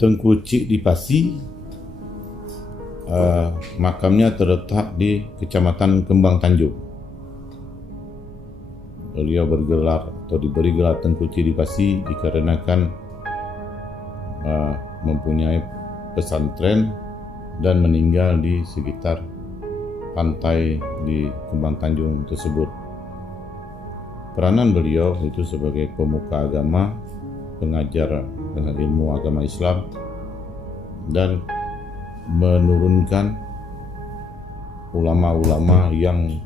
Tengku Cikdipasi, makamnya terletak di Kecamatan Kembang Tanjung. Beliau bergelar atau diberi gelar Tengku Cikdipasi dikarenakan mempunyai pesantren dan meninggal di sekitar pantai di Kembang Tanjung tersebut. Peranan beliau itu sebagai pemuka agama, pengajar ilmu agama Islam, dan menurunkan ulama-ulama yang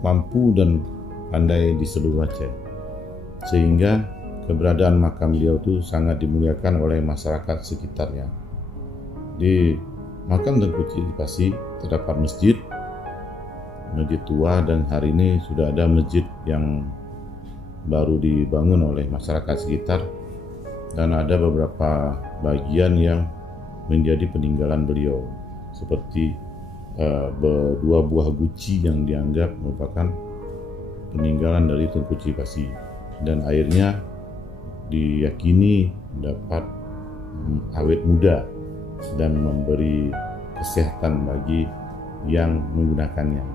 mampu dan pandai di seluruh Aceh, sehingga keberadaan makam beliau itu sangat dimuliakan oleh masyarakat sekitarnya. Di makam Tengku Cikdipasi terdapat masjid tua, dan hari ini sudah ada masjid yang baru dibangun oleh masyarakat sekitar, dan ada beberapa bagian yang menjadi peninggalan beliau, seperti dua buah guci yang dianggap merupakan peninggalan dari Tengku Cikdipasi, dan airnya diyakini dapat awet muda dan memberi kesehatan bagi yang menggunakannya.